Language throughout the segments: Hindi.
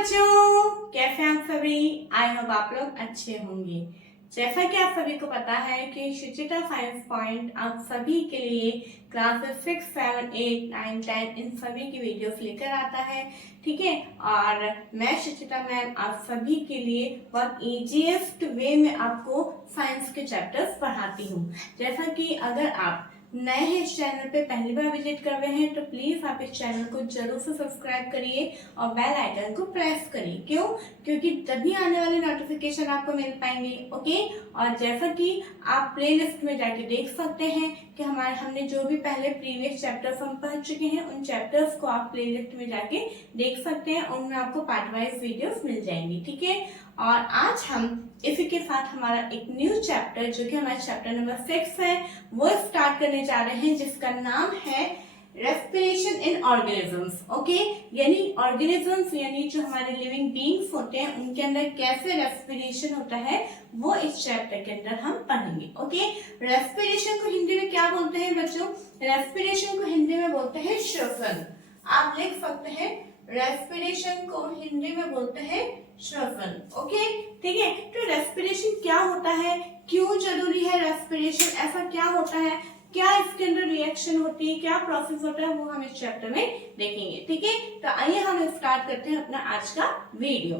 बच्चों, कैसे हैं आप सभी। आई होप आप लोग अच्छे होंगे। जैसा कि आप सभी को पता है कि सुचिता साइंस पॉइंट आप सभी के लिए क्लासेस 6, 7, 8, 9, 10 इन सभी की वीडियोस लेकर आता है। ठीक है, और मैं सुचिता मैम आप सभी के लिए बहुत इजीएस्ट वे में आपको साइंस के चैप्टर्स पढ़ाती हूँ। जैसा कि अगर आप नए हैं इस चैनल पे, पहली बार विजिट कर रहे हैं, तो प्लीज आप इस चैनल को जरूर से सब्सक्राइब करिए और बेल आइकन को प्रेस करिए। क्यों? क्योंकि तभी आने वाले नोटिफिकेशन आपको मिल पाएंगे। ओके, और जैसा कि आप प्लेलिस्ट में जाके देख सकते हैं कि हमने जो भी पहले प्रीवियस चैप्टर्स हम पढ़ चुके हैं, उन चैप्टर्स को आप प्लेलिस्ट में जाके देख सकते हैं। उनमें आपको पार्ट वाइज वीडियोस मिल जाएंगी। ठीक है, और आज हम इसी के साथ हमारा एक न्यू चैप्टर, जो कि हमारा चैप्टर नंबर 6 है, वो स्टार्ट करने जा रहे हैं, जिसका नाम है रेस्पिरेशन इन ऑर्गेनिजम्स। ओके, यानी ऑर्गेनिजम्स यानी जो हमारे लिविंग बीइंग्स होते हैं, उनके अंदर कैसे रेस्पिरेशन होता है, वो इस चैप्टर के अंदर हम पढ़ेंगे। ओके, रेस्पिरेशन को हिंदी में क्या बोलते हैं बच्चों? रेस्पिरेशन को हिंदी में बोलते हैं श्वसन। आप लिख सकते हैं, रेस्पिरेशन को हिंदी में बोलते हैं श्वसन। ओके, ठीक है। तो रेस्पिरेशन क्या होता है, क्यों जरूरी है रेस्पिरेशन, ऐसा क्या होता है, क्या इसके अंदर रिएक्शन होती है, क्या प्रोसेस होता है, वो हम इस चैप्टर में देखेंगे। ठीक है, तो आइए हम स्टार्ट करते हैं अपना आज का वीडियो।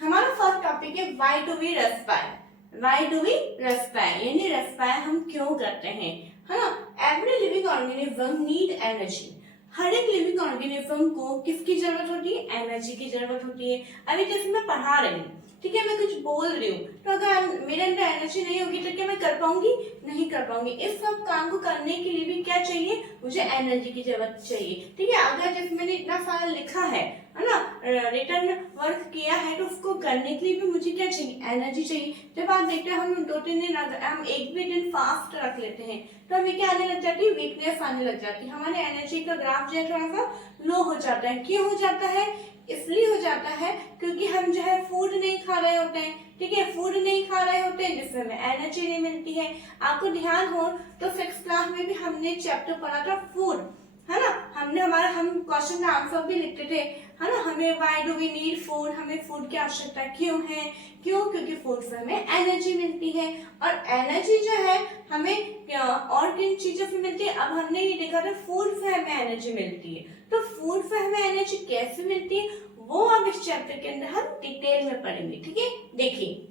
हमारा फर्स्ट टॉपिक है why do we respire. Why do we respire यानी रेस्पायर हम क्यों करते हैं, है ना। Every living organism need energy. हर एक लिविंग ऑर्गेनिज्म को किसकी जरूरत होती है? एनर्जी की जरूरत होती है। अभी जैसे मैं पढ़ा रही हूँ, ठीक है, मैं कुछ बोल रही हूँ, तो अगर मेरे अंदर एनर्जी नहीं होगी तो क्या मैं कर पाऊंगी? नहीं कर पाऊंगी। इस सब काम को करने के लिए भी क्या चाहिए? मुझे एनर्जी की जरूरत चाहिए। ठीक है, अगर जैसे मैंने इतना सारा लिखा है ना, रिटर्न वर्क किया है, तो उसको करने के लिए भी मुझे क्या चाहिए? एनर्जी चाहिए। जब आप देखते हैं हम 2-3 दिन, हम एक भी दिन फास्ट रख लेते हैं, तो हमें क्या आने लग जाती है? वीकनेस आने लग जाती है। हमारे एनर्जी का ग्राफ जो है थोड़ा सा लो हो जाता है। क्यों हो जाता है? इसलिए हो जाता है क्योंकि हम जो है फूड नहीं खा रहे होते हैं। ठीक है, फूड नहीं खा रहे होते हैं, जिससे हमें एनर्जी नहीं मिलती है। आपको ध्यान हो तो 6th क्लास में भी हमने चैप्टर पढ़ा था फूड, है ना। हम क्वेश्चन का आंसर भी लिखते थे, है ना। हमें why do we need food, हमें फूड की आवश्यकता क्यों है? क्यों? क्योंकि फूड से हमें एनर्जी मिलती है, और एनर्जी जो है हमें और किन चीजों से मिलती है? अब हमने ये देखा था फूड से हमें एनर्जी मिलती है, तो फूड से हमें एनर्जी कैसे मिलती है, वो अब इस चैप्टर के अंदर हम डिटेल में पढ़ेंगे। ठीक है, देखिए,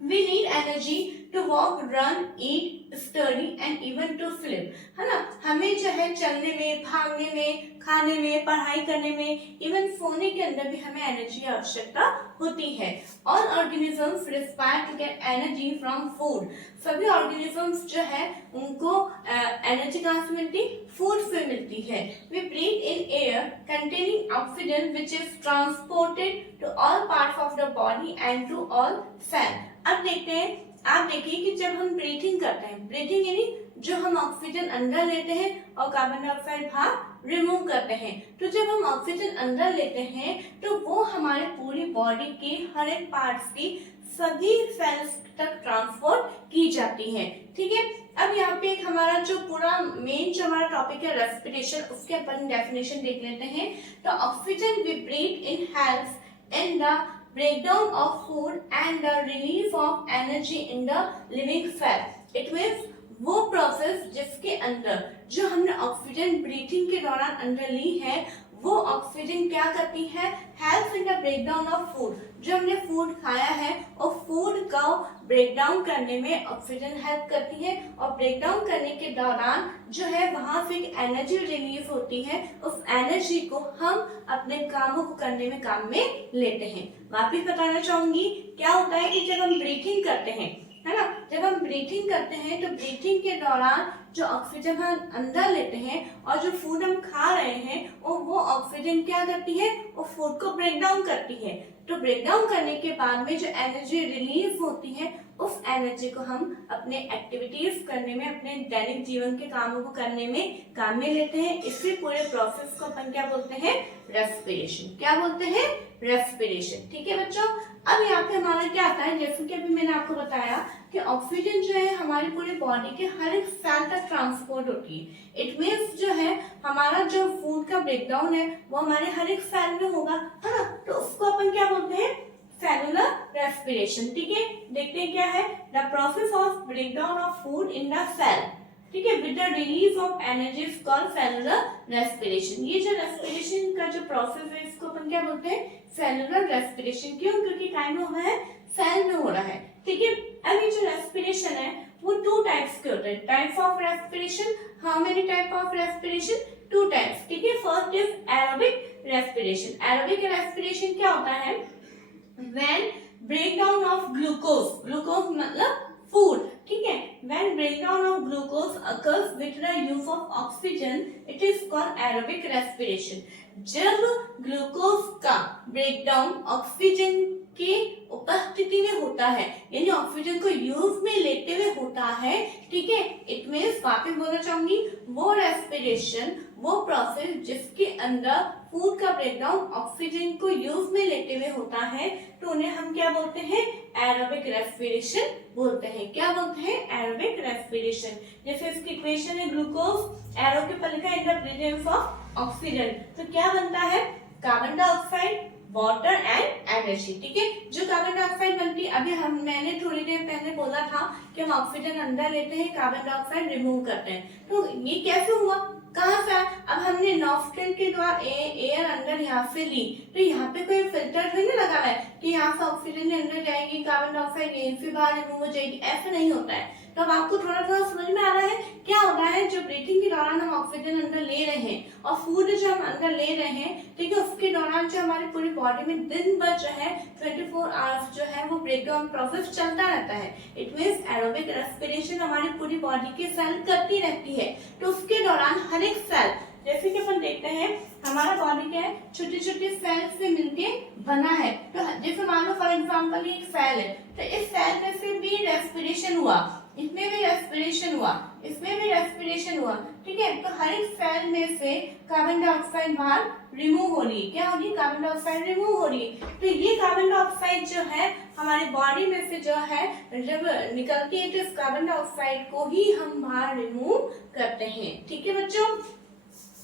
we need energy to walk, run, eat, study and even to sleep, है ना। हमें जो है चलने में, भागने में, खाने में, पढ़ाई करने में, इवन सोने के अंदर भी हमें एनर्जी की आवश्यकता होती है। All organisms require to get energy from food। सभी ऑर्गेनिजम्स जो है उनको एनर्जी कहाँ से मिलती? फूड से मिलती है। We breathe in air containing oxygen which is transported to all parts of the body and to all cells। अब देखते हैं, आप देखिए कि जब हम ब्रीथिंग करते हैं, ब्रीथिंग यानी जो हम ऑक्सीजन अंदर लेते हैं और कार्बन डाइऑक्साइड बाहर रिमूव करते हैं, तो जब हम ऑक्सीजन अंदर लेते हैं तो वो हमारे पूरी बॉडी के हर एक पार्ट्स की सभी सेल्स तक ट्रांसपोर्ट की जाती है। ठीक है, अब यहाँ पे एक हमारा जो पूरा मेन जो हमारा टॉपिक है रेस्पिरेशन, उसके अपन डेफिनेशन देख लेते हैं। तो oxygen we breathe in helps in the breakdown of food and the release of energy in the living cell। It means वो प्रोसेस जिसके अंदर जो हमने ऑक्सीजन ब्रीथिंग के दौरान अंदर ली है, वो ऑक्सीजन क्या करती है? Help in the breakdown of food. जो हमने फूड खाया है और फूड का ब्रेकडाउन करने में ऑक्सीजन हेल्प करती है, और ब्रेकडाउन करने के दौरान जो है वहां से एनर्जी रिलीज होती है। उस एनर्जी को हम अपने कामों को करने में काम में लेते हैं। वापिस बताना चाहूंगी, क्या होता है कि जब हम ब्रीथिंग करते हैं, है ना, जब हम ब्रीथिंग करते हैं तो ब्रीथिंग के दौरान जो ऑक्सीजन हम अंदर लेते हैं और जो फूड हम खा रहे हैं, और वो ऑक्सीजन क्या करती है? वो फूड को ब्रेक डाउन करती है। तो ब्रेक डाउन करने के बाद में जो एनर्जी रिलीज होती है, उस एनर्जी को हम अपने एक्टिविटीज करने में, अपने दैनिक जीवन के कामों को करने में काम में लेते हैं। इसी पूरे प्रोसेस को अपन क्या बोलते हैं? रेस्पिरेशन। क्या बोलते हैं? रेस्पिरेशन। ठीक है बच्चों, अब यहाँ पे हमारा क्या आता है, जैसे कि अभी मैंने आपको बताया कि ऑक्सीजन जो है हमारी पूरी बॉडी के हर एक सेल तक ट्रांसपोर्ट होती है। इट मीन्स जो है हमारा जो फूड का ब्रेकडाउन है वो हमारे हर एक सेल में होगा, है ना। तो उसको अपन क्या सेलुलर रेस्पिरेशन। ठीक है, देखते हैं क्या है, the process of breakdown of food in the cell, ठीक है, with the release of energy is called cellular respiration. ये जो रेस्पिरेशन का जो प्रोसेस है इसको अपन क्या बोलते हैं, सेलुलर रेस्पिरेशन। क्यों, क्योंकि टाइम हो रहा है सेल में हो रहा है। ठीक है, अब ये जो रेस्पिरेशन है वो 2 टाइप्स के होते हैं। Types of respiration, how many type of respiration, 2 types. ठीक है, first is aerobic respiration. Aerobic respiration क्या होता है, when breakdown of glucose, glucose मतलब फूड, ठीक है, when breakdown of glucose occurs with the use of oxygen it is called aerobic respiration। जब ग्लूकोज का ब्रेकडाउन ऑक्सीजन के उपस्थिति में होता है, यानी ऑक्सीजन को यूज में लेते हुए होता है, ठीक है, इट मीन्स वापस बोलना चाहूंगी, वो रेस्पिरेशन, वो प्रोसेस जिसके अंदर फूड का ब्रेकडाउन ऑक्सीजन को यूज में लेते हुए होता है, तो उन्हें हम क्या बोलते हैं, एरोबिक रेस्पिरेशन बोलते हैं। क्या बोलते हैं, एरोबिक रेस्पिरेशन। जैसे इसकी इक्वेशन है, ग्लूकोज एरो के पल का in the presence of oxygen, तो क्या बनता है, carbon dioxide, water and energy. ठीक है, जो कार्बन डाइऑक्साइड बनती है, अभी मैंने थोड़ी देर पहले बोला था कि हम ऑक्सीजन अंदर लेते हैं, कार्बन डाइऑक्साइड रिमूव करते हैं, तो ये कैसे हुआ, कहाँ से, अब हमने नॉस्ट्रिल के द्वारा एयर अंदर यहाँ से ली, तो यहाँ पे कोई फिल्टर थोड़ी ना लगा है कि यहाँ से ऑक्सीजन अंदर जाएगी, कार्बन डाइऑक्साइड यहीं से बाहर रिमूव हो जाएगी, ऐसा नहीं होता है। तो अब आपको थोड़ा थोड़ा समझ में आ रहा है क्या हो रहा है, जो ब्रीथिंग के दौरान हम ऑक्सीजन अंदर ले रहे हैं और फूड जो हम अंदर ले रहे हैं, ठीक है, उसके दौरान जो हमारी पूरी बॉडी में दिन भर जो है 24 आवर्स जो है वो ब्रेकडाउन प्रोसेस चलता रहता है। इट मीन्स एरोबिक रेस्पिरेशन हमारी पूरी बॉडी के सेल करती रहती है, तो उसके दौरान हर एक सेल, जैसे कि अपन देखते हैं हमारा बॉडी क्या है, छोटे छोटे सेल से मिलके बना है, तो जैसे मान लो फॉर एग्जांपल एक सेल है, तो इस सेल में से भी रेस्पिरेशन हुआ, इसमें भी रेस्पिरेशन हुआ, इसमें भी रेस्पिरेशन हुआ, ठीक है, तो हर एक सेल में से कार्बन डाइऑक्साइड बाहर रिमूव हो रही है, क्या हो रही है, कार्बन डाइऑक्साइड रिमूव हो रही है। तो ये कार्बन डाइऑक्साइड जो है हमारी बॉडी में से जो है जब निकलती है, तो इस कार्बन डाइऑक्साइड को ही हम बाहर रिमूव करते हैं। ठीक है बच्चों,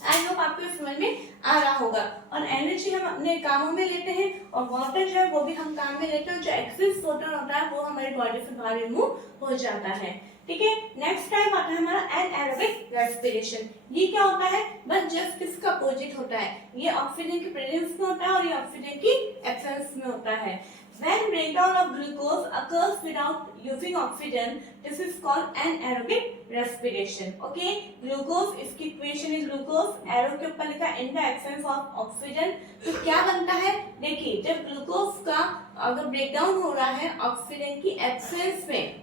आई होप आपको समझ में आ रहा होगा। और एनर्जी हम अपने कामों में लेते हैं, और वाटर जो है वो भी हम काम में लेते हैं, जो एक्सेस वाटर होता है वो हमारी बॉडी से बाहर रिमूव हो जाता है। ठीक है, नेक्स्ट टाइप आता है हमारा एनएरोबिक रेस्पिरेशन। ये क्या होता है, बस जस्ट इसका अपोजिट होता है, ये ऑक्सीजन की प्रेजेंस में होता है और ये ऑक्सीजन की एब्सेंस में होता है। When breakdown of glucose occurs without using oxygen, this is called anaerobic respiration. Okay, glucose, इसकी इक्वेशन है ग्लूकोज, एरो के ऊपर लिखा in the absence of oxygen। तो क्या बनता है, देखिए जब ग्लूकोज का अगर ब्रेकडाउन हो रहा है ऑक्सीजन की एब्सेंस में,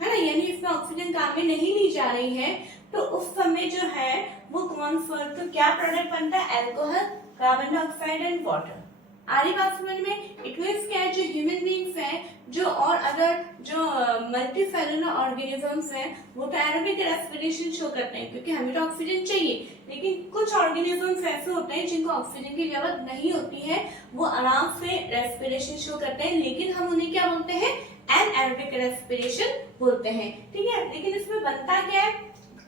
है ना, यानी इसमें ऑक्सीजन काम में नहीं ली जा रही है, तो उस समय जो है वो कौन सा, तो क्या प्रोडक्ट बनता है, alcohol, carbon dioxide and water. आ रही बात समझ में। इट मीन्स क्या है, जो ह्यूमन बींग्स हैं, जो और अदर जो मल्टी सेलुलर ऑर्गेनिजम्स हैं, वो तो एरोबिक रेस्पिरेशन शो करते हैं क्योंकि हमें तो ऑक्सीजन चाहिए, लेकिन कुछ ऑर्गेनिजम्स ऐसे होते हैं जिनको ऑक्सीजन की जरूरत नहीं होती है, वो आराम से रेस्पिरेशन शो करते हैं, लेकिन हम उन्हें क्या बोलते हैं, एनएरोबिक रेस्पिरेशन बोलते हैं। ठीक है, लेकिन इसमें बनता क्या है,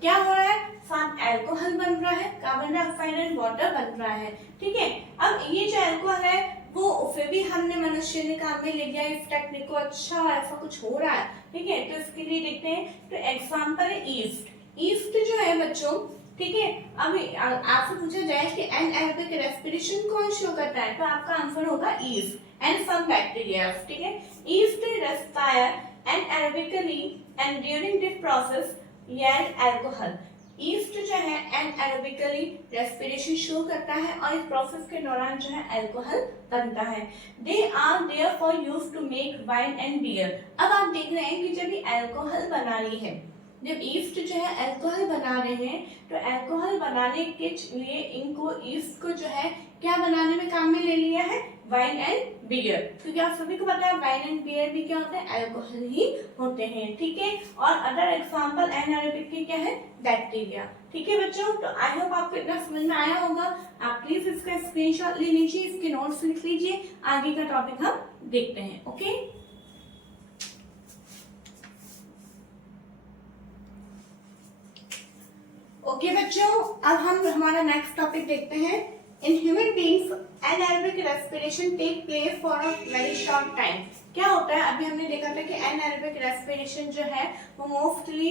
क्या हो रहा है, साथ एल्कोहल बन रहा है, कार्बन डाइऑक्साइड एंड वाटर बन रहा है। ठीक है, अब ये जो एल्कोहल है वो फिर भी हमने मनुष्य ने काम में ले लिया इस टेक्निक को, अच्छा ऐसा कुछ हो रहा है। ठीक है, तो इसके लिए देखते हैं, तो एग्जांपल है ईस्ट। ईस्ट जो है बच्चों, ठीक है, अब आपसे पूछा जाए कि एनएरोबिक रेस्पिरेशन कौन शो करता है, तो आपका आंसर होगा ईस्ट एंड सम बैक्टीरिया। ठीक है, yeast respire anaerobically and during this process yield alcohol. Yeast जो है एनएरोबिकली रेस्पिरेशन शो करता है और इस प्रोसेस के दौरान जो है अल्कोहल बनता है। They are therefore used to make wine and beer. अब आप देख रहे हैं कि जब ये अल्कोहल बना रही है, जब ईस्ट जो है अल्कोहल बना रहे हैं, तो अल्कोहल बनाने के लिए इनको ईस्ट को जो है क्या बनाने में काम में ले लिया है, वाइन एंड बियर। क्योंकि आप सभी को पता है वाइन एंड बियर भी क्या होते हैं, अल्कोहल ही होते हैं। ठीक है, और अदर एग्जांपल एनारोबिक के क्या है, बैक्टीरिया। ठीक है बच्चों, तो आई होप आपको इतना समझ में आया होगा। आप प्लीज इसका स्क्रीनशॉट ले लीजिए, इसके नोट्स लिख लीजिए, आगे का टॉपिक हम देखते हैं। ओके, ओके बच्चों, अब हम हमारा नेक्स्ट टॉपिक देखते हैं। In human beings anaerobic respiration take place for a very short time. क्या होता है, अभी हमने देखा था कि एनारोबिक रेस्पिरेशन जो है वो मोस्टली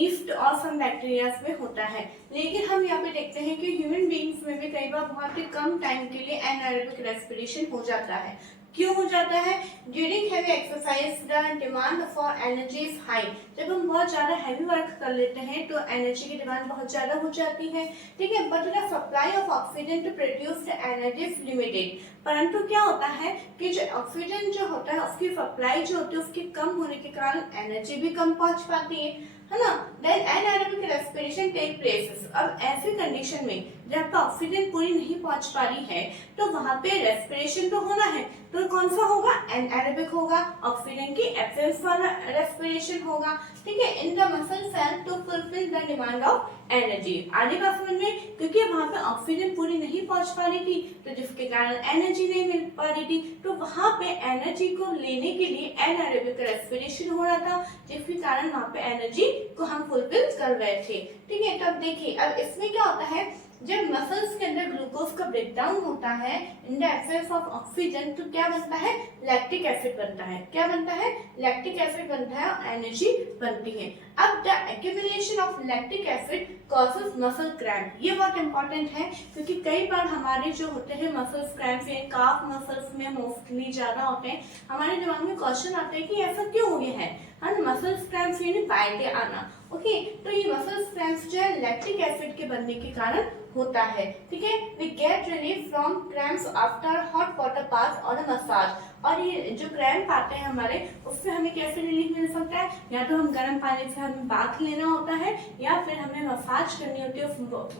ईस्ट और सम बैक्टीरियाज में होता है, लेकिन हम यहाँ पे देखते हैं कि ह्यूमन बींग्स में भी कई बार बहुत ही कम टाइम के लिए एनारोबिक रेस्पिरेशन हो जाता है। क्यों हो जाता है? During heavy exercise the demand for energy is high. जब हम बहुत ज्यादा हैवी वर्क कर लेते हैं तो एनर्जी की डिमांड बहुत ज्यादा हो जाती है, ठीक है, but the supply of oxygen to produce the energy is limited. परंतु क्या होता है कि जो ऑक्सीजन जो होता है उसकी सप्लाई जो होती है उसके कम होने के कारण एनर्जी भी कम पहुंच पाती है ना। Then anaerobic respiration take places. अब ऐसी कंडीशन में जब ऑक्सीजन पूरी नहीं पहुंच पा रही है तो वहां पे रेस्पिरेशन तो होना है, तो कौन सा होगा? एनारोबिक होगा, ऑक्सीजन की एब्सेंस वाला रेस्पिरेशन होगा, ठीक है। In the muscle cell to fulfil the demand of energy. आगे बात समझ में, क्योंकि वहां पे ऑक्सीजन पूरी नहीं पहुंच पा रही थी तो जिसके कारण एनर्जी नहीं मिल पा रही थी, तो वहां पे एनर्जी को लेने के लिए एनारोबिक रेस्पिरेशन हो रहा था, जिसके कारण वहां पे एनर्जी को हम फुलफिल कर रहे थे, ठीक है। तब देखिए, अब इसमें क्या होता है, जब मसल्स के अंदर ग्लूकोज का ब्रेकडाउन होता है in the absence of oxygen, तो क्या बनता है? लैक्टिक एसिड बनता है। क्या बनता है? लैक्टिक एसिड बनता है और एनर्जी बनती है। अब the accumulation of lactic acid causes muscle cramp. ये बहुत इंपॉर्टेंट है क्योंकि कई बार हमारे जो होते हैं मसल्स क्रैम्प या काफ मसल्स में मोस्टली ज्यादा होते हैं, हमारे दिमाग में क्वेश्चन आता है कि ऐसा क्यों हो गया है, मसल्स क्रैम्प यानी पायटे आना। ओके, तो ये मसल्स क्रैम्प जो है लैक्टिक एसिड के बनने के कारण होता है, ठीक है। We get relief from cramps after hot water bath और मसाज। और ये जो क्रैम्प आते हैं हमारे, उससे हमें कैसे रिलीफ मिल सकता है? या तो हम गर्म पानी से हमें बाथ लेना होता है या फिर हमें मसाज करनी होती है उस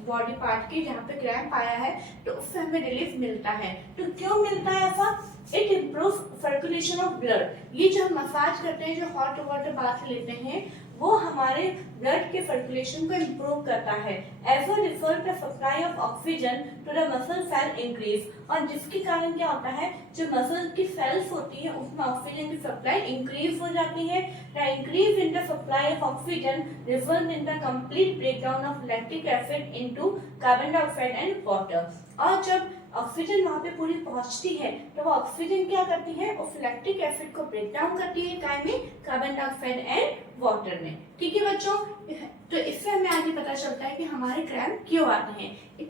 बॉडी पार्ट की जहाँ पे क्रैम्प आया है, तो उससे हमें रिलीफ मिलता है। तो क्यों मिलता है ऐसा? It improve circulation of blood. ये जो हम मसाज करते हैं, जो हॉट वाटर बाथ लेते हैं, वो हमारे ब्लड के सर्कुलेशन को इम्प्रूव करता है। As a result the supply of oxygen to the muscle cell increase. और जिसके कारण क्या होता है, जो मसल की सेल्स होती है उसमें ऑक्सीजन की सप्लाई इंक्रीज हो जाती है। The increase in the supply of oxygen result in the complete breakdown of lactic acid into carbon dioxide and water. और जब ऑक्सीजन वहां पे पूरी पहुंचती है तो वो ऑक्सीजन क्या करती है, उस लैक्टिक एसिड को ब्रेक डाउन करती है काय में? कार्बन डाइऑक्साइड एंड वाटर में, ठीक है बच्चों। तो इससे हमें आगे पता चलता है कि हमारे क्रैम्प क्यों आते हैं।